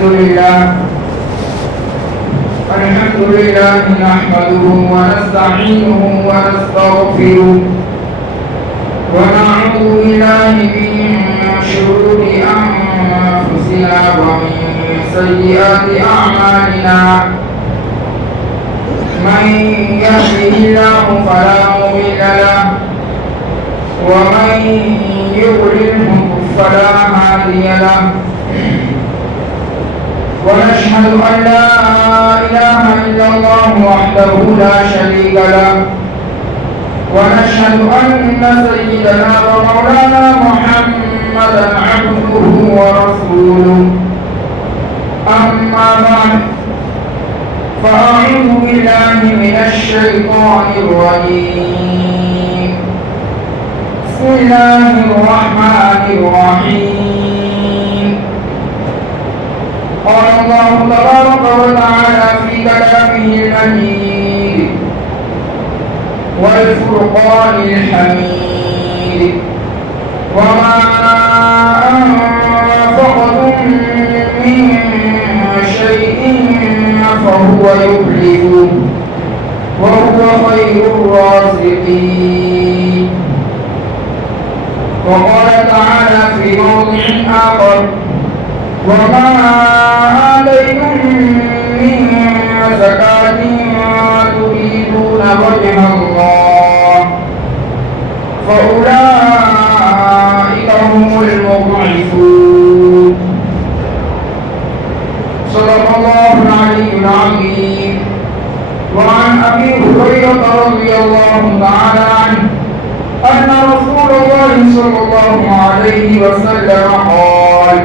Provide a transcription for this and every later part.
الحمد لله نحمده ونستعينه ونستغفره ونعوذ بالله من شرور أنفسنا ومن سيئات أعمالنا من يهده الله فلا مضل له ومن يضلله فلا هادي له ونشهد أن لا إله إلا الله وحده لا شريك له ونشهد أن سيدنا ومولانا محمدا عبده ورسوله أما بعد فأعوذ بالله من الشيطان الرجيم بسم الله الرحمن الرحيم قال الله تبارك وتعالى في كلامه المجيد والفرقان الحميد وما أنفقتم من شيء فهو يخلفه وهو خير الرازقين وقال تعالى في موضع آخر وما آتيتم من زكاة تريدون وجه الله فأولئك هم المضعفون صدق الله العلي العظيم وعن أبي هريرة رضي الله تعالى عنه أن رسول الله صلى الله عليه وسلم قال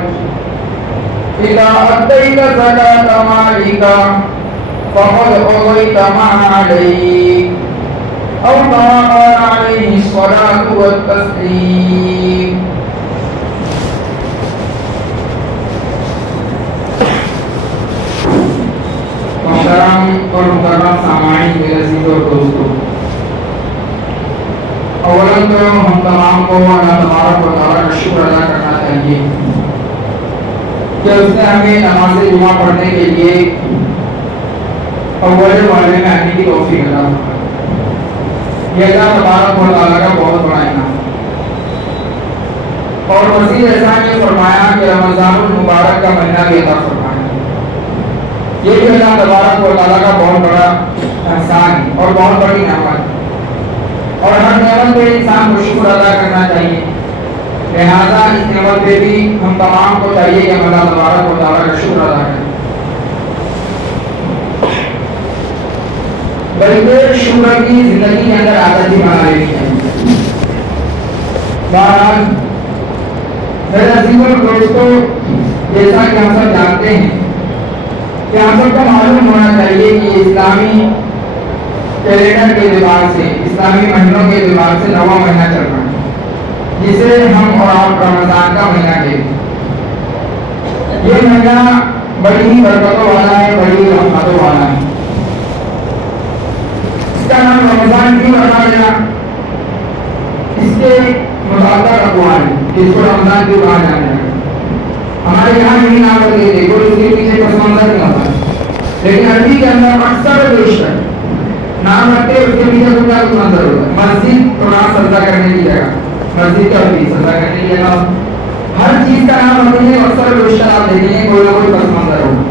إذا أديت زكاة مالك فقد قضيت ما عليك أو كما قال عليه الصلاة والتسليم. محترم اور محترم سامعین میرے عزیز اور دوستوں، اولاً تو ہم تمام کو اللہ تبارک و تعالیٰ کا شکر ادا کرنا چاہیے کہ اس نے ہمیں نماز جمعہ پڑھنے کے لیے اول والے میں آنے کی توفیق عطا فرمائی. یہ اللہ تبارک و تعالیٰ کا بہت بڑا انعام اور مزید احسان یہ فرمایا کہ رمضان المبارک کا مہینہ بھی عطا فرمایا. یہ بھی اللہ تبارک و تعالیٰ کا بہت بڑا احسان ہے اور بہت بڑی نعمت، اور ہر نعمت پہ انسان کو شکر ادا کرنا چاہیے. لہذا اس نعمت پہ بھی ہم تمام کو چاہیے کہ ہم اللہ تبارک و تعالیٰ کا شکر ادا کریں، بلکہ شکر کی زندگی کے اندر عادت ہی بنا لینی چاہیے. بہرحال میرے عزیزوں اور دوستوں، جیسا کہ ہم سب جانتے ہیں کہ ہم سب کو معلوم ہونا چاہیے کہ اسلامی کیلنڈر کے اعتبار سے، اسلامی مہینوں کے اعتبار سے 9واں مہینہ چل رہا ہے، جسے ہم اور آپ رمضان کا مہینہ کہتے ہیں. یہ مہینہ بڑی ہی برکتوں والا ہے، بڑی ہی رحمتوں والا ہے. اس کا نام رمضان کیوں رکھا گیا؟ اس کے متعلق اقوال ہیں کہ اس کو رمضان کیوں کہا جاتا ہے. ہمارے یہاں نہیں نام رکھتے تھے، کوئی اس کے پیچھے پس منظر نہیں ہوتا، لیکن عربی کے اندر اکثر بیشتر نام رکھتے اس کے پیچھے پس منظر ہوتا ہے. مسجد قرآن سجدہ کرنے کی جگہ، مسجد کا بھی سجدہ کرنے کی جگہ، ہر چیز کا نام رکھتے ہیں. اکثر بیشتر آپ دیکھیں گے کوئی نہ کوئی پس منظر ہوگا.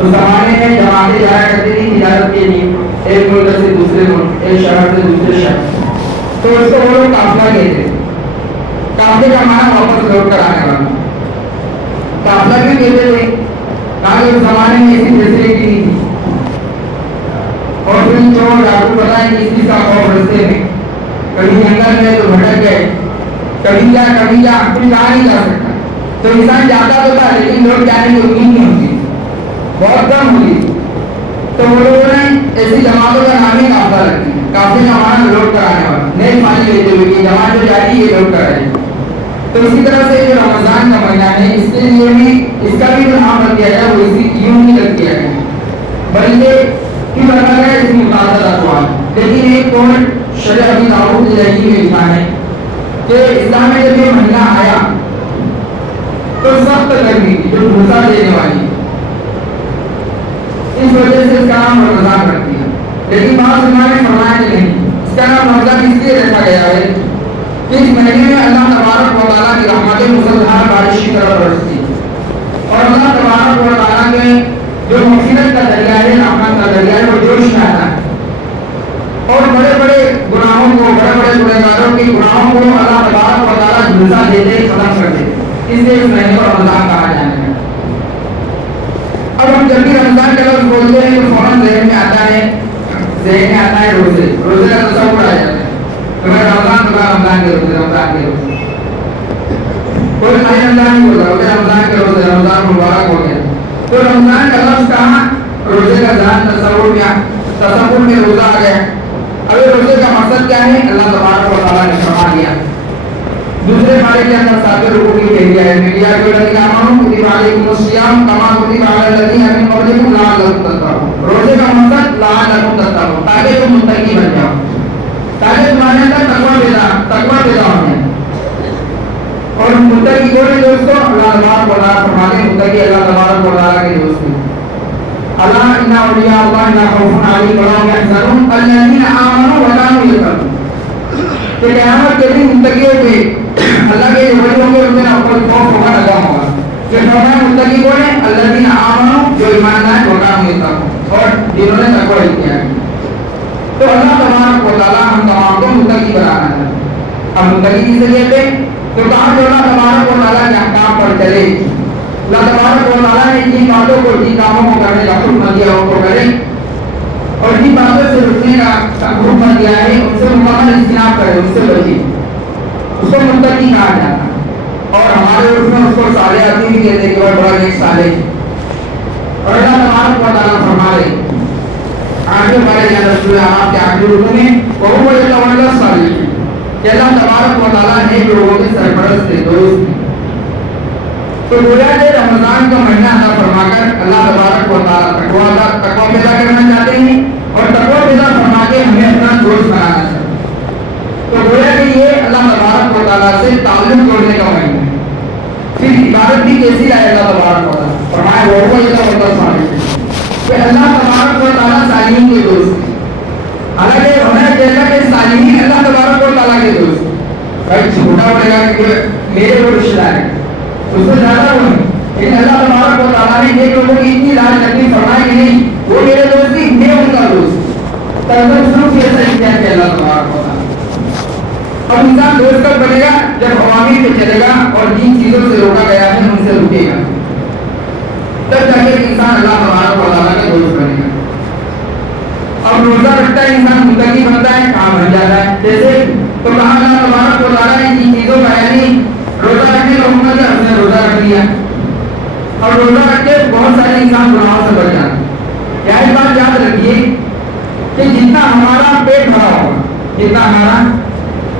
اس زمانے میں جماعتیں جایا کرتی تھی تجارت کے لیے، ایک ملک سے دوسرے ملک، ایک شہر سے دوسرے شہر، تو اس کو وہ لوگ قافلہ کہتے ہیں. قافلے کا معنی واپس لوٹ کر آنے والا. قافلہ کیوں کہتے تھے؟ تاکہ اس زمانے میں ایسی فیسلٹی نہیں تھی، اور پھر چور ڈاکو پتہ ہے کس چیز کا خوف رستے میں، کبھی جنگل میں تو بھٹک گئے، کبھی جا کبھی کہاں نہیں جا سکتا. تو انسان جاتا تو تھا لیکن لوگ جانے کی امید نہیں ہوتی، بہت کم ہوئی. تو وہ لوگوں نے ایسی جماعتوں کا نام ہی قافلہ رکھ دیا. قافلے کا معنی لوٹ کر آنے والا، نئے پانی لیتے ہوئے کہ جماعت جو جا رہی ہے یہ لوٹ کر آئے. تو اسی طرح سے جو رمضان کا مہینہ ہے، اس کے لیے بھی اس کا بھی جو نام رکھ دیا گیا وہ اسی یوں نہیں رکھ دیا گیا، بلکہ کیوں رکھا گیا اس کی متعدد اقوال. لیکن ایک قول شرح ابی داؤد الہی میں لکھا ہے کہ اسلام میں جب یہ مہینہ آیا تو سخت گرمی تھی جو بھوسا دینے والی اس وجہ سے اس کا نام رمضان رکھ دیا. لیکن بعض علماء نے فرمایا کہ نہیں, اس کا نام رمضان اس لیے رکھا گیا ہے کہ اس مہینے میں اللہ تبارک و تعالیٰ کی رحمتیں مسلسل بارش کی طرح برستی اور اللہ تبارک و تعالیٰ کے جو مغفرت کا دریا ہے, رحمت کا دریا ہے, وہ جوش میں آتا ہے اور بڑے بڑے گناہوں کو, بڑے بڑے گنہگاروں کے گناہوں کو اللہ تبارک و تعالیٰ جھلسا دیتے, ختم کر دیتے. اس لیے اس مہینے کو رمضان کہا جانے لگا. اب ہم جب بھی رمضان کا لفظ بولتے ہیں تو فوراً ذہن میں آتا ہے روزے کا تصور آ جاتا ہے کہ میں رمضان کے روزے کوئی خالی رمضان نہیں بول رہا, رمضان کے روزے, رمضان مبارک ہو گیا. تو رمضان کا لفظ کہاں, روزے کا ذہن تصور میں روزہ آ گیا. اب روزے کا مقصد کیا ہے, اللہ تبارک و تعالیٰ نے فرما دیا دوسرے پارے کے اندر 7 رکوع کی کہہ دیا ہے کہ یا الذین آمنوا کتب علیکم الصیام کما کتب علی الذین من قبلکم لعلکم تتقون. روزے کا مقصد لعلکم تتقون, تاکہ تم متقی بن جاؤ, تاکہ تمہارے اندر تقویٰ پیدا ہو جائے. اور متقی کون ہے دوستو, اللہ تبارک و تعالیٰ فرماتے ہیں متقی اللہ تبارک و تعالیٰ کے دوست ہیں. اللہ ان اولیاء اللہ لا خوف علیہم ولا هم يحزنون الذین آمنوا وكانوا يتقون. کہ قیامت کے دن متقیوں پہ اللہ کے جو ولی ہوں گے ان میں اوپر خوف ہوگا, لگا ہوگا. پھر فرمایا متقی کون ہے, الذین آمنوا, جو ایمان لائے, وكانوا يتقون, اور جنہوں نے تقوی اختیار کیا. تو اللہ تبارک و تعالیٰ ہم تمام کو متقی بنانا ہے. اب متقی کس لیے پہ, تو کہا جو اللہ تبارک و تعالیٰ کے احکام پر چلے, اللہ تبارک و تعالیٰ نے جن باتوں کو, جن کاموں کو کرنے کا حکم دیا ان کو کرے, اور جن باتوں سے رکنے کا حکم دیا ہے ان سے مکمل اجتناب کرے, ان سے بچے, اس کو متقی کہا جاتا ہے. اور ہمارے اس میں اس کو صالح آدمی بھی کہتے ہیں کہ وہ بڑا نیک صالح. اور اللہ تبارک و تعالیٰ فرما رہے آگے بڑھے جانا سورہ آپ کے آخری رکوع میں وہ یتولی الصالحین, کہ اللہ تبارک و تعالیٰ نیک لوگوں کے سرپرست ہے, دوست ہے. تو گویا کہ رمضان کا مہینہ عطا فرما کر اللہ تبارک و تعالیٰ تقویٰ پیدا کرنا چاہتے ہیں اور تقویٰ پیدا فرما کے ہمیں اپنا دوست بنانا چاہتے ہیں. تو گویا کہ یہ اللہ تبارک و تعالیٰ سے تعلق جوڑنے کا مہینہ ہے. پھر عبادت بھی کیسی لائے اللہ تبارک و تعالیٰ, فرمایا وہ یتولی الصالحین, کہ اللہ تبارک و تعالیٰ صالحین کے دوست ہیں. حالانکہ ہمیں کہتا ہے کہ صالحین اللہ تبارک و تعالیٰ کے دوست ہیں. بھائی چھوٹا پڑے گا کہ میرے وہ رشتہ دار ہیں, اس سے زیادہ وہ نہیں, لیکن اللہ تبارک و تعالیٰ نے ایک لوگوں کی اتنی لاج تکلیف فرمائی کہ نہیں وہ میرے دوست تھی, میں ان کا دوست. تنظیم سے ایسا اختیار کیا اللہ تبارک و تعالیٰ. اب انسان دوست کب بنے گا, جب عوامی پہ چلے گا اور جن چیزوں سے روکا گیا ہے ان سے رکے گا, تب جا کے انسان اللہ تبارک و تعالیٰ کا دوست بنے گا. اب روزہ رکھتا ہے انسان متقی بنتا ہے, کام بن جاتا ہے. جیسے تو کہا اللہ تبارک و تعالیٰ نے جن چیزوں کا یعنی روزہ رکھنے کا حکم دیا, ہم نے روزہ رکھ لیا, اور روزہ رکھ کے بہت سارے انسان گناہوں سے بچ جاتے. کیا اس بات یاد رکھیے کہ جتنا ہمارا پیٹ بھرا ہوگا, جتنا ہمارا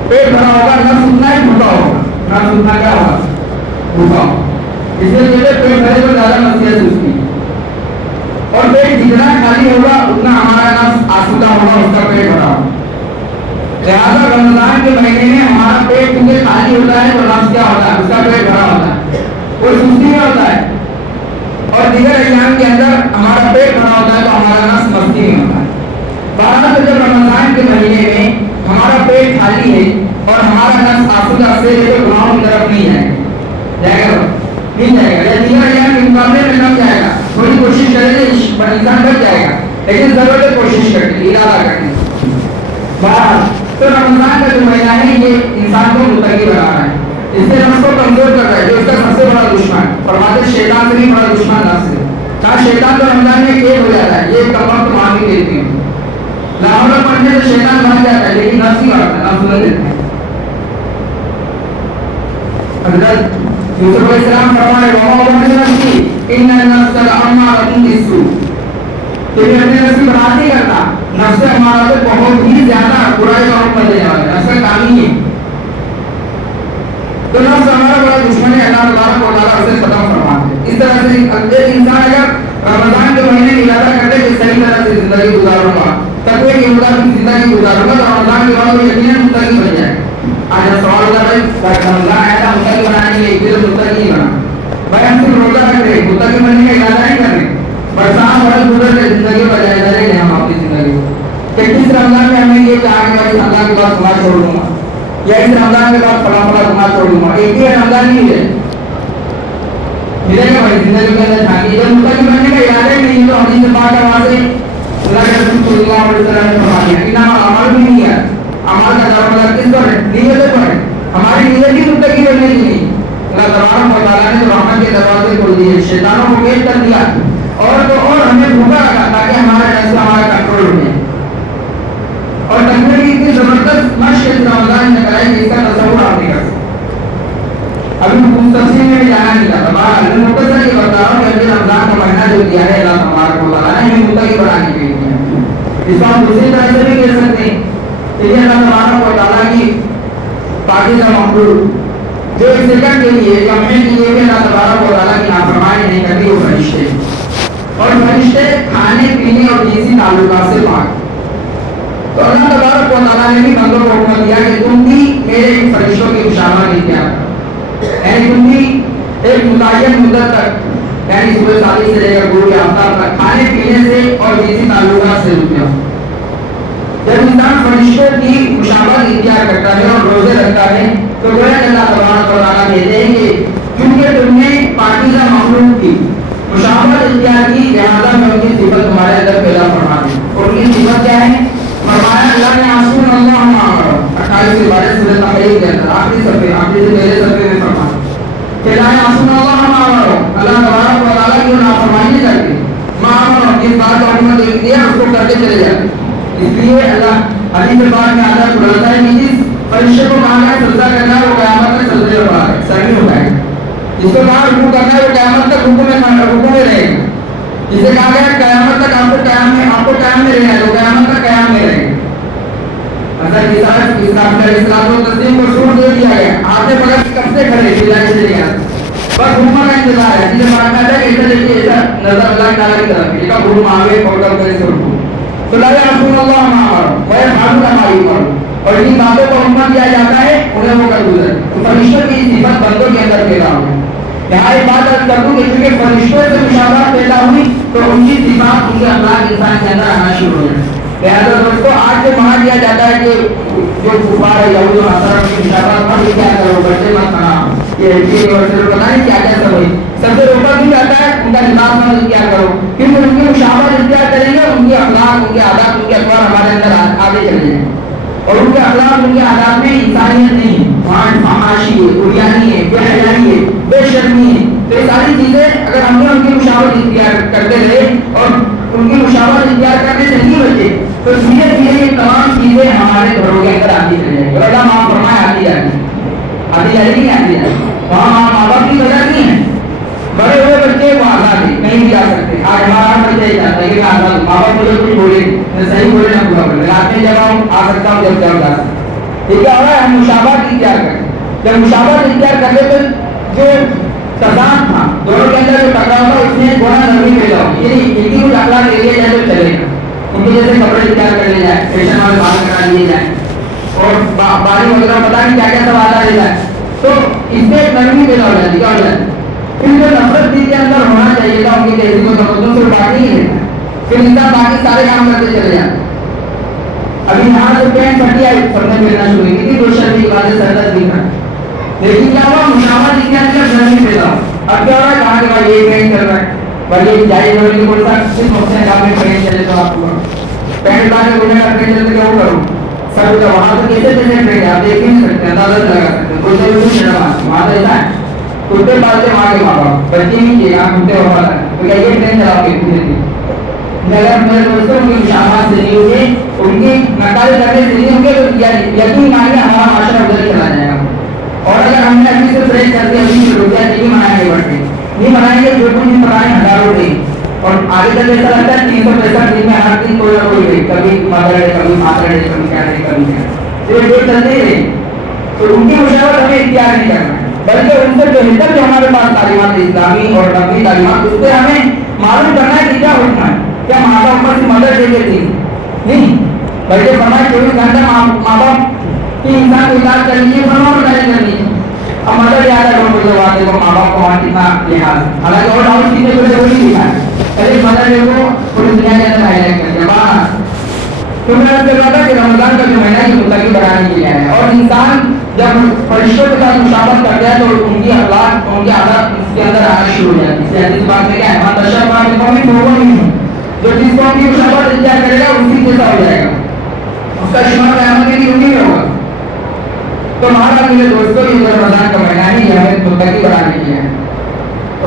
پیٹ بھرا ہوگا, نفس اتنا ہی بھوکا ہوگا, نفس اتنا کیا ہوگا, بھوکا ہوگا. اس لیے پیٹ بھرے تو زیادہ نصیحت سوچتی, اور پیٹ جتنا خالی ہوگا اتنا ہمارا نفس آسودہ ہوگا, اس کا پیٹ بھرا ہوگا. لہٰذا رمضان کے مہینے میں ہمارا پیٹ کیونکہ خالی ہوتا ہے تو نفس کیا ہوتا ہے, اس کا پیٹ بھرا ہوتا ہے, کوئی سستی میں ہوتا ہے. اور دیگر ایام کے اندر ہمارا پیٹ بھرا ہوتا ہے تو ہمارا نفس مستی میں ہوتا ہے. بہرحال تو جب رمضان کے مہینے میں ہمارا پیٹ خالی ہے اور ہمارا نفس آسودہ سے گناہوں کی طرف نہیں جائے گا, نہیں جائے گا, یا دیگر ایام کے مقابلے میں کم جائے گا. تھوڑی کوشش کرے تو انسان بچ جائے گا, لیکن ضرورت ہے کوشش کرنے, ارادہ کرنے. بہرحال تو رمضان کا جو مہینہ ہے یہ انسان کو متقی بنا رہا ہے, اس سے نفس کو کمزور کر رہا ہے, جو اس کا سب سے بڑا دشمن, فرماتے شیطان سے بھی بڑا دشمن نفس ہے. کہا شیطان تو رمضان میں قید ہو جاتا ہے, یہ کم وقت معافی دیتی ہوں, لاہور پڑھنے سے شیطان بن جاتا ہے, لیکن نفس ہی بڑھتا ہے, نفس بدل دیتا ہے. حضرت یوسف علیہ السلام فرمائے وما ابرئ نفسی ان النفس لامارۃ بالسوء, کہ میں اپنے نفس کی بات نہیں کرتا, نفس ہمارا تو بہت ہی زیادہ برائی کا حکم دینے والا ہے, نفس کا کام ہی ہے. تو نفس ہمارا بڑا دشمن ہے, اللہ تبارک و تعالیٰ اسے ختم فرماتے ہیں. اس طرح سے ایک انسان اگر رمضان کے مہینے میں ارادہ کرتے کہ صحیح طرح سے زندگی گزاروں گا, تقوی کے مطابق زندگی گزاروں گا, تو رمضان کے بعد وہ یقیناً متقی بن جائے. آج سوال ہوتا ہے رمضان آیا تھا متقی بنانے کے لیے, پھر متقی بنا, بھائی ہم صرف روزہ رکھ رہے, متقی بننے کا ارادہ نہیں کر رہے, बरसात बड़ा गुजर के जिंदगी बजाय करेंगे हम अपनी जिंदगी कि किस रमजान में हमें ये चाहेंगे भाई रमजान के बाद गुनाह छोड़ दूंगा या इस रमजान के बाद फला फला गुनाह छोड़ दूंगा। एक ही रमजान ही है मिलेगा भाई जिंदगी के अंदर झांकी जब मुतकी बनने का इरादा ही नहीं तो हदीस पाक है वहां से अल्लाह के रसूल सल्लल्लाहु अलैहि वसल्लम ने फरमा दिया कि ना अमल भी नहीं है, अमल का दरवाजा किस पर है, नीयत पर है। हमारी नीयत ही मुतकी बनने की नहीं। अल्लाह तबारक व तआला ने रहमत के दरवाजे खोल दिए, शैतानों को कैद कर दिया और तो और हमें भूखा रखा ताकि हमारे नफ्स हमारा कंट्रोल हो। और तकबीर की इतनी जबरदस्त मश्क इस रमजान ने कराई कि इसका तसव्वुर आप नहीं कर सकते। अभी तफसील में भी जाना नहीं था, मैं मुख्तसर ये बता रहा हूँ कि रमजान का महीना जो दिया है अल्लाह तबारक व तआला ने हमें मुत्तकी बनाने के लिए दिया। इसको हम दूसरी तरह से भी कह सकते हैं कि ये अल्लाह तबारक व तआला की पाकीज़ा मखलूक जो एक सेकंड के लिए लम्हे के लिए भी अल्लाह तबारक व तआला की नाफरमानी नहीं करती, वो फरिश्ते और फरिश्ते खाने पीने और जिनसी ताल्लुकात से पाक। तो अल्लाह तबारक व तआला ने भी बंदों को हुक्म दिया कि तुम भी मेरे इन फरिश्तों की मुशावरत किया करो, यानी तुम भी एक मुतय्यन मुद्दत तक यानी सुबह शादी से लेकर गुरूब आफ्ताब तक खाने पीने से और जिनसी ताल्लुकात से रुक जाओ। जब इंसान फरिश्तों की मुशावरत इख्तियार करता है और रोजे रखता है तो गोया अल्लाह तबारक व तआला कहते हैं कि क्योंकि तुमने पाकीज़ा मखलूक की मुशावरत इख्तियार की लिहाजा मैं उनकी सिफत तुम्हारे अंदर पैदा फरमा दी। और उनकी सिफत क्या है? फरमाया अल्लाह ने आसून अल्लाह 28 से 22 सूरह तहरीर के अंदर आखिरी सफ़े आखिरी से पहले सफ़े में फरमाया कि अल्लाह ने आसून अल्लाह तबारक व तआला की नाफरमानी करके मामूल जिस बात का हुक्म दे दिया उसको करके चले जाते। इसलिए अल्लाह हदीस पाक में आता है खुलासा है कि जिस फरिश्ते को कहा है सजदा करना है वो क़यामत में सजदे में होगा, सरनी हो जाएगा। जिसको कहा रुकू करना है वो क़यामत तक रुकू में रहेगा। जिसे कहा गया क़यामत तक आपको क़याम में रहना है तो क़यामत तक क़याम में रहेगा। मतलब इस्लाम को तस्लीम को छोड़ दे दिया गया, आपने पकड़ कब से खड़े बिलाए से लिया बस हुक्म का इंतजार है। जिसे मानना है ऐसा देखिए ऐसा नजर अल्लाह ताला की तरफ है का हुक्म आवे और कब करे से रुकू तो लगा रसूलुल्लाह मारो वह मालूम हमारी करो और जिन बातों को हुक्म दिया जाता है उन्हें वो कर गुजर। तो फरिश्तों की सिफत बंदों के अंदर पैदा हुई। यहाँ एक बात अर्ज कर दूं कि चूंकि फरिश्तों से मुशावरत पैदा हुई तो उनकी सिफात उनके अखलाक इंसान के अंदर आना शुरू हो जाए। लिहाजा दोस्तों आज जो मान दिया जाता है कि जो कुफार है यहूद और नसारा की मुशावरत मत क्या करो, बच्चे मत बनाओ, ये और पता नहीं क्या क्या सब है, सबसे रोका भी जाता है उनका लिबास मत इख्तियार करो क्योंकि उनकी मुशावरत इख्तियार करेंगे उनके अखलाक उनके आदात उनके अखबार हमारे अंदर आगे चले जाएंगे और उनके अखलाक उनके आदात में इंसानियत नहीं है, वहाँ फहाशी है, कुरियानी है, बेहयाई है, बेशर्मी है। तो ये सारी चीजें अगर हमने उनकी मुशावरत इख्तियार करते रहे और उनकी मुशावरत इख्तियार करने से नहीं बचे तो धीरे धीरे ये तमाम चीजें हमारे घरों के अंदर आती चली जाएगी। अल्लाह माफ फरमाए आती जाती नहीं आती जाती वहाँ माँ बाप की वजह नहीं है, बड़े हुए बच्चे वो आजाद है कहीं भी जा सकते। आज हमारा बच्चा ही चाहता है कि मैं आजाद माँ बाप मुझे कुछ बोले सही बोले ना पूरा बोले रात में जब आ सकता हूँ जब जा सकता। ये क्या हो रहा है? हम मुशावरत इख्तियार करें। जब मुशावरत इख्तियार करते तो जो तजाद था दोनों के अंदर जो टकराव था उसमें थोड़ा नरमी पैदा होगी, यानी इनकी कुछ अखलाक ले लिया जाए तो चलेगा। उनके जैसे कपड़े इख्तियार कर लिए जाए, फैशन वाले बाल करा लिए जाए और बारी वगैरह पता नहीं क्या क्या सब आता रह जाए तो इससे एक नरमी पैदा हो जाती क्या हो जाती। फिर जो नफरत दिल के अंदर होना चाहिए था उनकी तहजीब और तमद्दुन से बाकी ही रहता, फिर इंसान बाकी सारे काम करते चले जाते। अभी यहाँ से पैंट फटी आई सबने पहनना शुरू की थी, दो शर्ट की बातें सरदर्द दिख रहा लेकिन क्या हुआ मुशावरत इख्तियार किया नरमी पैदा हो। अब क्या हो रहा है कहाँ के भाई ये पैंट कर रहा है भाई ये जाए बोलने की बोलता सिर्फ अपने काम में पैंट चले तो आपको पैंट लाने बोलने का पैंट चलते क्या वो करूँ सर तो वहाँ तो कैसे पैंट पैंट आप देख ही नहीं सकते, अंदाजा लगा सकते कोई शर्म आती वहाँ तो ऐसा है कुत्ते पालते वहाँ के माँ बाप बच्चे भी किए यहाँ कुत्ते वहाँ तो क्या ये ट्रेन चलाओगे पूरे दिन अगर मेरे दोस्तों उनकी मुशावरत से नहीं हुई उनकी नकाल करने से नहीं होंगे तो यकीन मानिए हमारा माशरा उधर ही चला जाएगा। और अगर हमने अभी से प्रेस करके अभी रुपया नहीं मनाएंगे बढ़ते नहीं मनाएंगे जो कुछ नहीं मनाएंगे हजारों दिन और आगे तक ऐसा लगता है 365 दिन में हर दिन कोई ना कोई डे कभी मदर डे कभी फादर डे कभी क्या डे कभी क्या तो ये डे चलते ही रहे। तो उनकी मुशावरत हमें इख्तियार नहीं करना है बल्कि उनसे जो हिदत जो हमारे पास तालीमात इस्लामी और नबी तालीमात उससे हमें मालूम करना है कि क्या होना है। क्या माँ बाप ऊपर से मदर डे के दिन नहीं बल्कि फरमाए 24 घंटा माँ बाप की इंसान को इलाज करनी है फरमा बताई करनी है। अब मदर याद है लोगों को माँ बाप को वहाँ कितना लिहाज हालांकि और डाउट चीजें वही लिखा है अरे मदर ने वो पूरी दुनिया के अंदर हाईलाइट कर दिया बाहर। तो मैं आपसे कहता कि रमजान का जो महीना ये मुत्तकी बनाने के लिए है, और इंसान जब फरिश्तों के साथ मुशावरत करता है तो उनकी अखलाक उनकी आदत इसके अंदर आना शुरू हो जाती है। इस बात में क्या है, जो जिस कौम की मुशावरत इख्तियार करेगा उसी जैसा हो जाएगा, उसका शुमार क़यामत के दिन उन्हीं में होगा। तो हमारा मेरे दोस्तों ये रमजान का महीना ही हमें मुत्तकी बनाने के लिए है।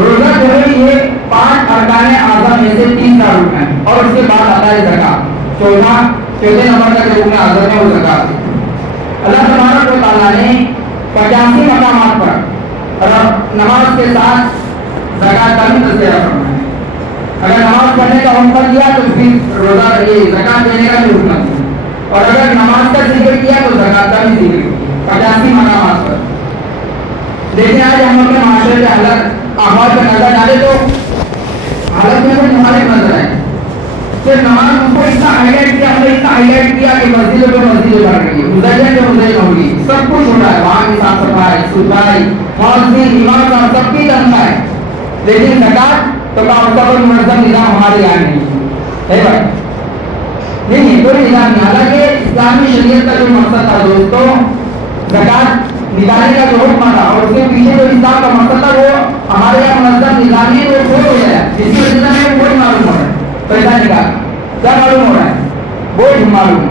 रोजा जो है ये 5 अरकान आज़म में से 3 का रुकन है, और उसके बाद आता है ज़कात। चौथे नंबर का जो रुकन आज़म है वो ज़कात है। अल्लाह तबारक व तआला ने 85 मकामात पर नमाज के साथ ज़कात का भी तज़किरा फरमाया है। अगर नमाज पढ़ने का हुक्म दिया तो फिर रोजा ये ज़कात देने का भी हुक्म दिया, और अगर नमाज का जिक्र किया तो ज़कात का भी जिक्र किया 85 मकामात पर। लेकिन आज हम अपने माशरे के हालत अहवाल पर नजर डाले तो हालत में कोई मुखालिफ नजर आए। सिर्फ नमाज को इतना हाईलाइट किया, हमने इतना हाईलाइट किया कि मस्जिदों पे मस्जिदें बढ़ गई, मुज़य्यन पे मुज़य्यन हो गई, सब कुछ हो रहा है, वहाँ की साफ सफाई सुथराई मस्जिद इमाम साहब सबकी तनख्वाह है, लेकिन ज़कात तो का उसका कोई मुनज़्ज़म निज़ाम हमारे यहाँ नहीं है भाई, नहीं है कोई निज़ाम नहीं। हालांकि इस्लामी शरीयत का जो मकसद था दोस्तों, ज़कात निकालने का जो हुक्म था और उसके पीछे जो इस्लाम का मकसद था वो हमारे यहाँ मुनज़्ज़म निज़ाम नहीं, वो खोल हो गया, जिसकी वजह से हमें वही मालूम हो रहा है, पैसा निकाल क्या मालूम हो रहा है, वो ही मालूम है।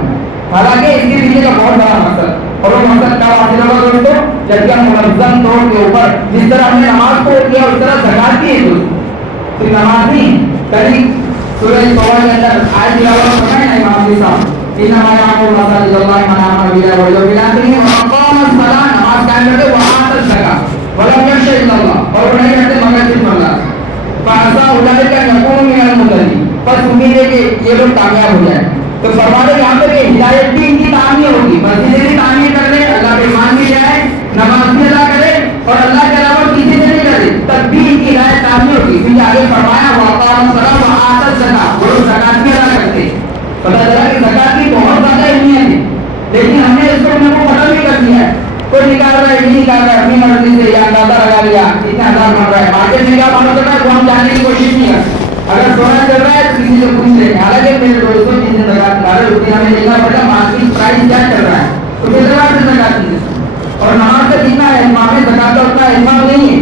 हालांकि इसके पीछे का बहुत बड़ा मकसद, और वो मकसद क्या हासिल होगा दोस्तों, जबकि हम मुनज़्ज़म तौर के ऊपर जिस तरह हमने नमाज को किया उस तरह ज़कात की है दोस्तों। तो नमाज नहीं कभी सूरज तौबा के अंदर आयत तिलावत फरमाए ना इमाम के साथ, इन्नमा यामुरु मसाजिदल्लाहि मन आमना बिल्लाहि वल यौमिल आखिर व अक़ामस सलाह, नमाज कायम करते व आतज़ ज़कात व लम यख़श इल्लल्लाह, और नहीं करते मगर सिर्फ अल्लाह, फ़असा उलाइका यकूनु मिनल मुत्तक़ीन, बस उम्मीद है कि ये लोग कामयाब हो जाए। तो फरमाते यहाँ पे कि हिदायत भी इनकी तामीर होगी, मस्जिदें भी तामीर कर ले, अल्लाह पे ईमान भी जाए, नमाज भी अदा करे और अल्लाह के अलावा किसी से नहीं करे, तब भी इनकी हिदायत तामीर होगी। फिर आगे फरमाया व अक़ामस सलाह व आतज़ ज़कात, वो लोग ज़कात भी अदा करते। पता चला कि ज़कात की बहुत ज़्यादा अहमियत है, लेकिन हमने इसको उनको खत्म भी कर दिया है। कोई निकाल रहा है, नहीं निकाल रहा है, अपनी मर्जी से या अंदाजा लगा लिया इतना हजार बन रहा है, मार्केट में क्या मालूम चल रहा है वो हम जानने की कोशिश नहीं करते। अगर सोना चल रहा है तो किसी से पूछ लेंगे। हालांकि मेरे दोस्तों जिनसे ज़कात निकाले उसकी हमें देखना पड़ेगा मार्केट प्राइस क्या चल रहा है, तो किस तरह से ज़कात दी। और नमाज का जितना एहतमाम है ज़कात का उतना एहतमाम नहीं है,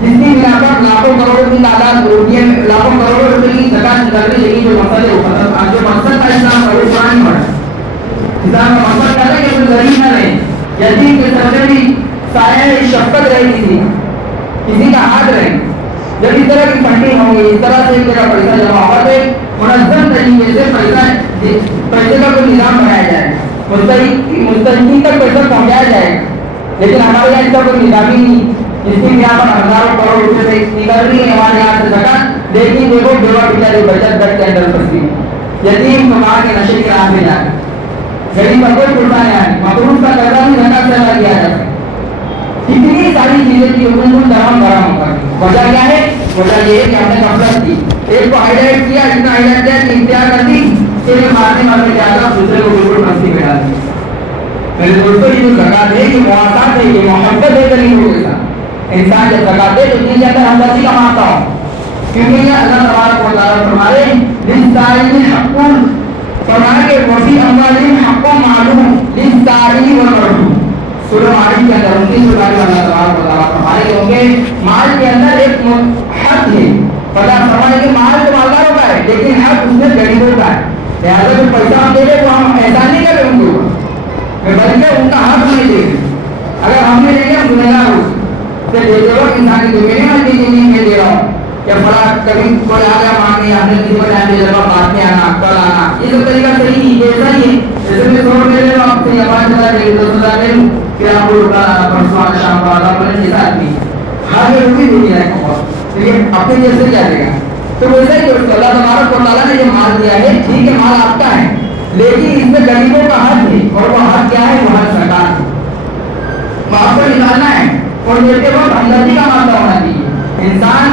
जिसकी बिना पर लाखों करोड़ों की तादाद रुपये लाखों करोड़ों रुपये की ज़कात निकाल रही, लेकिन जो मकसद है जो मकसद था इस्लाम का वो कुरान में पड़ा। इस्लाम का मकसद क्या है कि वो गरीब न रहे, यतीम के सर में भी साया शफ़क़त रहेगी थी, किसी का हाथ रहे। जब इस तरह की फंडिंग होगी, इस तरह से एक जगह पैसा जमा होगा तो मुनज़्ज़म तरीके से पैसे का कोई निज़ाम बनाया जाएगा, मुस्तहिक़ीन तक पैसा पहुँचाया जाएगा। लेकिन हमारे यहाँ इसका कोई निज़ाम ही नहीं, इसकी यहाँ पर हज़ारों करोड़ रुपये से निकल रही है हमारे यहाँ से ज़कात, लेकिन देखो बेवा बेचारी बचत दर के अंदर फंसी, यतीम तो माँ के नशे के राह में जाए, गरीब का कोई छुटा नहीं, मकरूज़ का कर्जा भी ज़कात से अदा किया जाता है। इतनी सारी चीजें की हुकूमत तमाम बराम कर, वजह क्या है? वजह ये है कि हमने गफलत की, एक को हाईलाइट किया, इतना हाईलाइट किया कि इख्तियार कर दी, फिर मारने क्या था, दूसरे को बिल्कुल मस्ती में डाल दी। मेरे दोस्तों ये जो ज़कात है ये मुआसात है, ये मोहब्बत है गरीबों के साथ। इंसान जब ज़कात दे तो दिल के अंदर हमदर्दी का मानता हो, क्योंकि ये अल्लाह तबारक व तआला फरमाए लिस्साइल हक़्क़ुन, फरमाया कि वफ़ी अम्वालिहिम हक़्क़ुन मालूम लिस्साइल वल महरूम। सूरह माइदा के अंदर 29 सूरह में अल्लाह तबारक व तआला फरमाए कि उनके माल के अंदर एक हक है। पता फरमाए कि माल तो मालदारों का है, लेकिन हक उसमें गरीबों का है। लिहाजा जो पैसा हम दे रहे तो हम एहसान नहीं कर रहे उनके ऊपर, बल्कि उनका हक नहीं दे रहे। अगर हमने ले लिया गुनहगार हो तो देते वक्त इंसान की मेरी मर्जी की नहीं मैं दे रहा हूँ, या फला कभी कोई आ गया मांगने, हमने किसी को टाइम दे दिया, बाद में आना कल आना, ये सब तरीका सही नहीं, ये सही है। जैसे मैं 100 ले ले रहा हूँ आपसे, या 5,000 ले लूँ, 10,000 ले लूँ, फिर आपको रुपया परसों आना शाम को आधा बोले जैसा आदमी हर में रुपये दे दिया है, लेकिन अपने जैसे क्या देगा। तो वैसा ही दोस्तों अल्लाह तबारक व तआला ने जो माल दिया है, ठीक है माल आपका है, लेकिन इसमें गरीबों का हक है, और वो हक क्या है? वो हक ज़कात है, आपको निकालना है। और देते वक्त हमदर्दी का मामला होना चाहिए। इंसान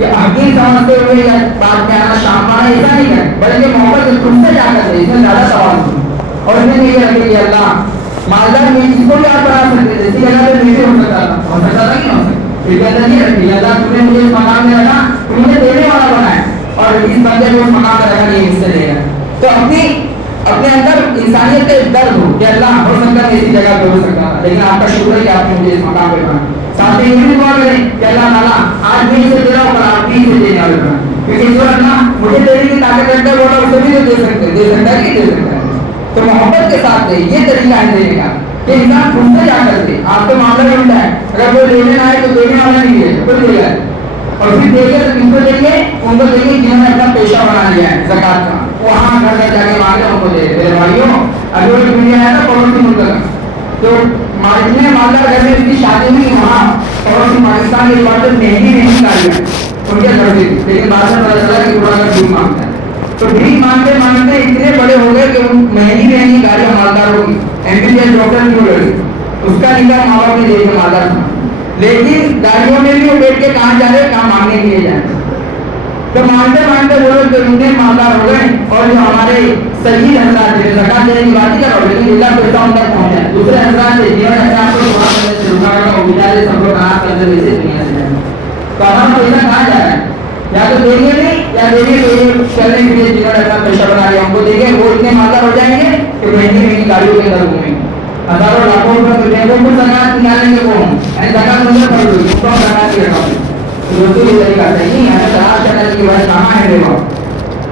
ये हकीम समझते हुए या बात में आना शाम को आना ऐसा नहीं है, बल्कि मोहब्बत खुद से जाकर है, इसमें ज़्यादा सवाल हो। और इसमें ये रखे कि अल्लाह मालदार में इसको भी आप बना सकते थे, इसी जगह पे नीचे हो सकता था कि नहीं हो सकता, अल्लाह तुमने मुझे इस मकान में रखा, मुझे देने वाला बनाया, और 20 بندے کو اس مقام پر رکھا نہیں حصے لے گا. تو اپنے اندر انسانیت کا ایک درد ہو کہ اللہ ہو سکتا ہے اسی جگہ پہ ہو سکتا ہے, لیکن آپ کا شکر ہے کہ آپ نے مجھے اس مقام پہ پڑھا. ساتھ ہی یہ بھی دعا کریں کہ اللہ تعالیٰ آج بھی اسے دے رہا ہوں اور آپ بھی اسے دینے والے بنا, کیونکہ اس وقت اللہ مجھے دینے کی طاقت رکھتا ہے, وہ اسے بھی تو دے سکتا ہے کہ دے سکتا ہے. تو محبت کے ساتھ دے, یہ طریقہ ہے دینے کا کہ انسان خود سے جا کر دے. آپ کا معاملہ الٹا ہے, اگر کوئی لینے آئے تو دینے والا نہیں ہے, خود دے گا, اور پھر دے گا تو کس کو دیں گے, ان کو دیں گے جنہوں نے اپنا پیشہ بنا لیا ہے زکات کا, وہاں گھر گھر جا کے مانگے ان کو دے. میرے بھائیوں, ابھی وہ دنیا ہے نا پڑوسی ملک کا, تو جتنے مالدار گھر میں اس کی شادی نہیں, وہاں پڑوسی پاکستان کے بعد مہنگی نہیں نکالی ہے ان کے گھر سے, لیکن بعد میں پتا چلا کہ پورا گھر بھیک مانگتا ہے. تو بھیک مانگتے مانگتے اتنے بڑے ہو گئے کہ مہنگی گاڑیاں مالداروں کی, MBBS ڈاکٹر کی ہو گئی, اس کا نکاح ماں باپ نے دے کے مالدار تھا, لیکن گاڑیوں میں بھی وہ بیٹھ کے کہاں جا رہے, کہاں مانگنے کے لیے جا رہے. تو مانگتے مانگتے وہ لوگ اتنے مالدار ہو گئے, اور جو ہمارے سید حضرات تھے زکات دینے کی بات ہی کرو, لیکن اللہ پیسہ ان تک پہنچا, دوسرے حضرات تھے جنہوں نے اپنے آپ کو دعا کرنے سے روکا رکھا, وہ بیچارے سب کو کہاں کرتے ویسے دنیا سے جائیں. تو ہمارا پیسہ کہاں جا رہا ہے, یا تو دیں گے نہیں, یا دیں گے تو یہ چلنے کے لیے جنہوں نے اپنا پیسہ بنا لیا ان کو دیں گے, وہ اتنے مالدار ہو جائیں گے کہ مہنگی گاڑیوں کے اندر گھومیں, ہزاروں لاکھوں روپئے کے کو زکات نکالیں گے, کون یعنی زکات مجھے پڑ گئی, اس کو ہم زکات کی رقم دوستوں یہ طریقہ صحیح ہے. تلاش کرنے کی بات کہاں ہے دیکھو,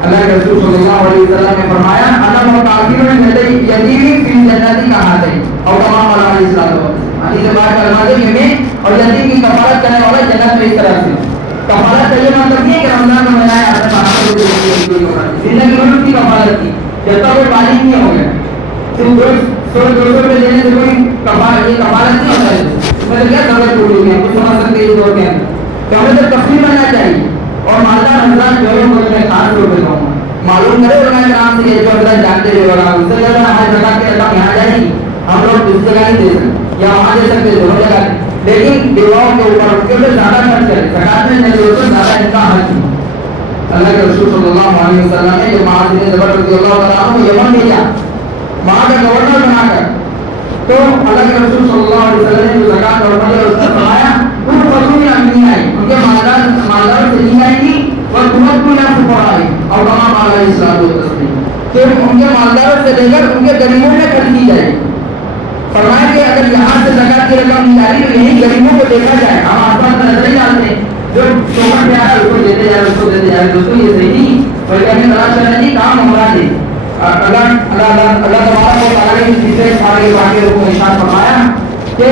اللہ کے رسول صلی اللہ علیہ وسلم نے فرمایا انا مقافر الذی یتیم فی الجنۃ کہاتے, اور تمام علماء اسلام حدیث بات کروا دے میں, اور یتیم کی کفالت کرنے والا جنت میں اس طرح سے. کفالت کا یہ مطلب یہ کہ رمضان کا مہینہ ہے, آپ نے زندگی بھر اس کی کفالت کی, جب تک کوئی بالغ نہیں ہو گیا, صرف 100-200 روپئے دینے سے کوئی کفالت نہیں ہوتا ہے, اس میں کیا ضرورت پوری ہوئی ہے, آپ کو سمجھ سکتے ہیں اس دور کے اندر. تو ہمیں تو تفصیل بننا چاہیے, اور مالدار حضرات جو ہے میں خاص طور پہ کہوں گا معلوم کرے علماء کرام سے, یہ جو حضرات جانتے ہوئے والا اس سے زیادہ ہماری زکات کی رقم یہاں جائے گی, ہم لوگ اس جگہ نہیں دے سکتے یا وہاں دے سکتے دونوں جگہ, لیکن بیواؤں کے اوپر اس کے اوپر زیادہ خرچ کرے, زکات میں ضرورت ہے زیادہ ان کا حق ہے. اللہ کے رسول صلی اللہ علیہ وسلم نے جو معاذ بن جبل رضی اللہ تعالیٰ عنہ یمن بھیجا وہاں کا گورنر بنا کر, تو اللہ کے رسول صلی اللہ علیہ وسلم نے جو زکات اور اس نے فرمایا ان فضول نہیں آئی, ان کے مالدار سے نہیں آئے گی, اور تمہیں کو نہ پڑھائی, اور تمام اعلیٰ اسلام و تسلیم کہ ان کے مالدار سے لے کر ان کے غریبوں میں خرچ کی جائے. فرمایا کہ اگر یہاں سے زکات کی رقم نہیں آ رہی تو یہیں غریبوں کو دیکھا جائے, ہم آس پاس نظر نہیں ڈالتے, جو چوکٹ پہ آ رہا ہے اس کو دیتے جا رہے, اس کو دیتے جا رہے. دوستوں یہ صحیح نہیں, بلکہ ہمیں تلاش کرنا چاہیے کام ہمارا دے. اللہ تبارک و تعالیٰ نے تیسرے پارے واقعے کو ارشاد فرمایا کہ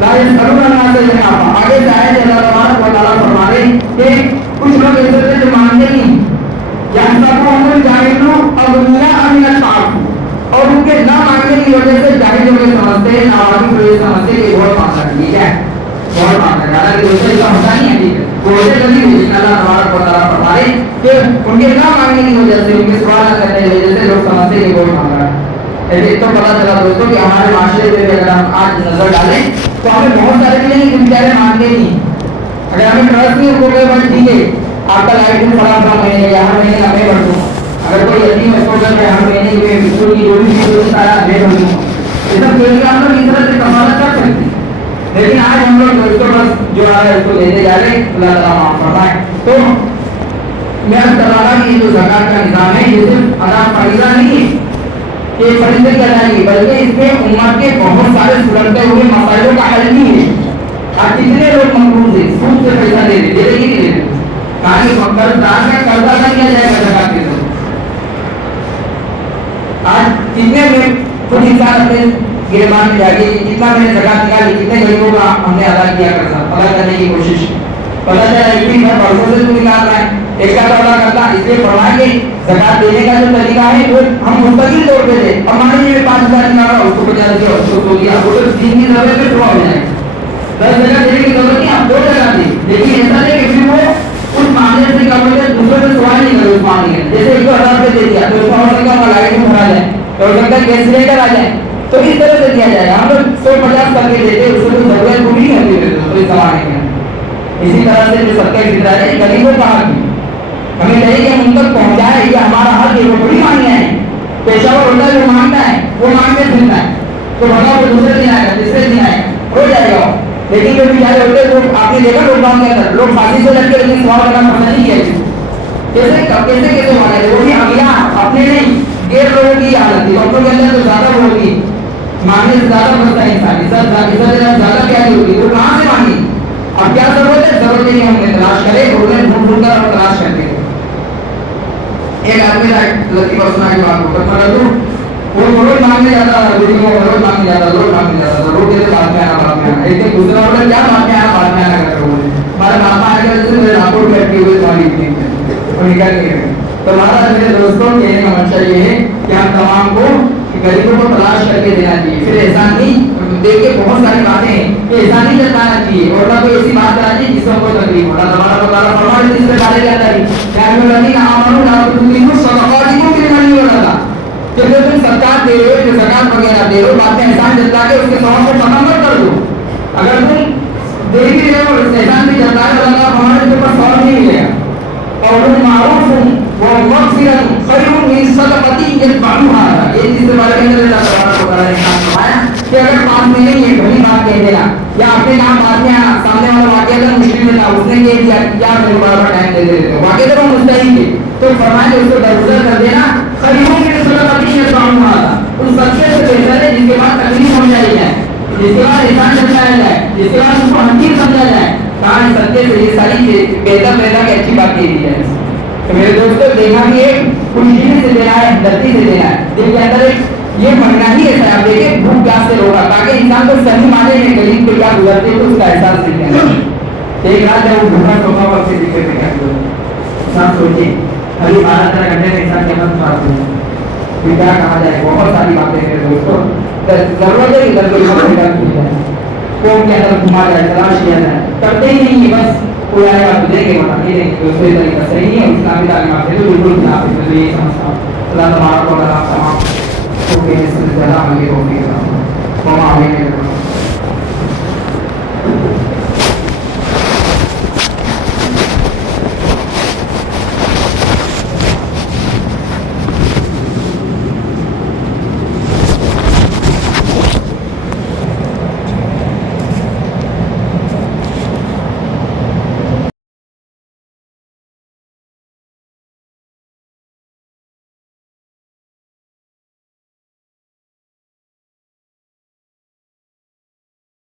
لا يسألون الناس إلحافا, آگے سے آئے تھے اللہ تبارک و تعالیٰ فرما رہے کہ کچھ لوگ ایسے تھے جو مانتے نہیں, يحسبهم الجاهل أغنياء من التعفف, اور ان کے نہ مانگنے کی وجہ سے جاہل لوگ سمجھتے ہیں, ناواقف لوگ سمجھتے ہیں کہ بہت مانگتا ہے, ٹھیک ہے بہت مانگتا ہے, حالانکہ دوسرے کا ہوتا نہیں ہے, ٹھیک ہے وہ ایسے کبھی نہیں, لیکن اللہ تبارک و تعالیٰ فرما رہے کہ ان کے نہ مانگنے کی وجہ سے, ان کے سوال کرنے کی وجہ سے لوگ سمجھتے ہیں کہ بہت مانگ رہا ہے. ایک تو پتا چلا دوستوں کہ ہمارے معاشرے میں اگر ہم آج نظر ڈالیں تو ہمیں بہت سارے ملیں گے جو بیچارے مانتے نہیں. اگر ہمیں ٹرسٹ نہیں ہو گئے بس ٹھیک ہے آپ کا لائٹ بل فلاں مہینے یا ہر مہینے ہمیں بڑھ دوں, اگر کوئی یتیم ہے تو ہر مہینے کی اسکول کی جو بھی فیس ہوتی سارا میں بڑھ دوں, یہ سب کے لیے ہم لوگ اس طرح سے کفالت کر سکتے ہیں. لیکن آج ہم لوگ اس کو بس جو آ رہا ہے اس کو دیتے جا رہے, اللہ تعالیٰ معاف فرمائے. تو میں عرض کر رہا کہ یہ جو زکات کا نظام ہے یہ صرف ادا فریضہ نہیں ہے کہ فرضے کی ادائیگی, بلکہ اس میں امت کے بہت سارے سلگتے ہوئے مسائلوں کا حل بھی ہے. آج کتنے لوگ مقروض ہیں, سود سے پیسہ دے رہے, دے رہے کہ نہیں دے رہے, کہاں کہ قرضدار کا قرضہ نہ کیا جائے گا زکات کے ذریعے. آج کتنے میں خود انسان اپنے گرمان میں جا کے کتنا میں نے زکات نکالی, کتنے غریبوں کا ہم نے ادا کیا قرضہ, پتہ کرنے کی کوشش, پتہ چلا ایک بھی میں برسوں سے تو نکال رہا ہے, ایک کا تو ادا کرتا. اس لیے فرمائیں گے زکات دینے کا جو طریقہ ہے وہ ہم مستقل طور پہ دیں. اب مان لیجیے 5,000 نکال رہا, اس کو 50 دیا, اس کو 100 دیا, وہ تو دین کی ضرورت پہ ڈھوا ہو جائے. 10 جگہ دینے کی ضرورت نہیں, آپ 2 جگہ دیں, لیکن ایسا نہیں کہ پھر وہ اس معاملے سے کم ہوتے دوسرے سے سوال نہیں کرے اس معاملے میں. جیسے 1,000 روپئے دے دیا تو اس میں ہو سکتا ہے لائٹ میں بھرا جائے, تو ہو سکتا ہے گیس سلنڈر آ جائے, تو اس طرح سے دیا جائے گا. ہم لوگ 150 کر کے دیتے, اس سے کوئی ضرورت پوری نہیں ہوتی ہے اس زمانے میں. اسی طرح سے جو سب کا فطرہ ہے غریبوں کا حق ہے, ہمیں چاہیے کہ ہم ان تک پہنچائے, یہ ہمارا حق ہے. وہ تھوڑی مانگنا ہے, پیشہ ور ہوتا ہے جو مانگتا ہے وہ مانگتے پھرتا ہے, تو بتاؤ وہ دوسرے دن آئے گا, تیسرے دن آئے گا, ہو جائے گا. لیکن جو بیچارے ہوتے ہیں, آپ نے دیکھا لوگ گاؤں کے اندر لوگ پھانسی سے لڑ کے لیکن سوال کرنا پسند نہیں کیا, कैसे कैसे माना जाए, वो भी अगला अपने नहीं गैर लोगों की हालत थी। डॉक्टर के अंदर तो ज्यादा वो होगी, मांगने से ज्यादा बढ़ता है इंसान, इज्जत ज्यादा प्यारी होगी, वो कहाँ से मांगी? अब क्या जरूरत है? जरूरत है कि हम तलाश करें, उन्हें ढूंढ ढूंढ कर हम तलाश करते हैं। एक आदमी लतीफ़ा सुना की बात को कर दूं, वो रोज मांगने जाता था, रोज मांगने जाता, रोज कहते बात में आना। एक दिन दूसरा बोला क्या बात में आना कर रहे हो? हमारे मामा आके जैसे मेरे रापोर्ट बैठे हुए तुम्हारी मीटिंग में और निकल गए। तो महाराज मेरे दोस्तों कहने का मंशा ये है कि हम तमाम को गरीबों को तलाश करके देना चाहिए। फिर एहसान नहीं, देखिए बहुत सारी बातें हैं कि एहसान नहीं जताना चाहिए और ना कोई ऐसी बात करना चाहिए जिससे कोई तकलीफ हो। अल्लाह तबारक व तआला फरमाते हैं इसके बारे के अंदर ही क्या अल्लज़ीना आमनू ला तुज़िलू सदक़ातिकुम बिमन्नि व अज़ा, जब तुम ज़कात दे रहे हो, जो ज़कात वगैरह दे रहे हो, बाद में एहसान जता के उसके सवाब को खत्म मत कर दो। अगर तुम दे भी रहे हो और एहसान भी जता रहे हो, अल्लाह हमारे ऊपर सवाब नहीं मिलेगा। और मारूफ व मग़फ़िरत खैरुम मिन सदक़तिन यतबअुहा, ये जिसके बारे में अल्लाह तबारक व तआला ने फरमाया कि अगर पास में नहीं है भली बात कह देना या अपने नाम बात में आना, सामने वाला वाकई अगर मुश्किल में था, उसने कह दिया क्या मेरे बार टाइम दे देते हो, वाकई तो मुस्तहिक है, तो फरमाया उसको दरगुजर कर देना। खैरुम मिन सदक़तिन यतबअुहा, उस सदक़े से बेहतर है जिसके बाद तकलीफ समझाई जाए, जिसके बाद एहसान जताया जाए, जिसके बाद उसको हकीर समझा जाए। कहाँ सत्य से ये सारी बेहतर की अच्छी बात कही है। तो मेरे दोस्तों देखा कि एक खुशी से देना है, धरती से देना है, दिल के अंदर एक ये महीना ही ऐसा है। आप देखिए भूख प्यास से रोका ताकि इंसान को सही माने में गरीब को क्या गुजरते तो उसका एहसास दिखे। एक रात जब वो भूखा सोखा वक्त से दिखे पे क्या इंसान सोचे अभी 12-13 घंटे में इंसान क्या बात है, क्या कहा जाए, बहुत सारी बातें मेरे दोस्तों। जरूरत है इधर कौन के अंदर घुमा जाए, तलाश किया जाए, करते ही नहीं है, बस कोई आएगा तो देंगे बता नहीं देंगे, दूसरे तरीका सही नहीं है, इस्लामी तालीम आपसे तो बिल्कुल खिलाफ है। तो ये समझता हूँ अल्लाह तबारक व तआला तमाम को कहने से ज़्यादा आगे होगी।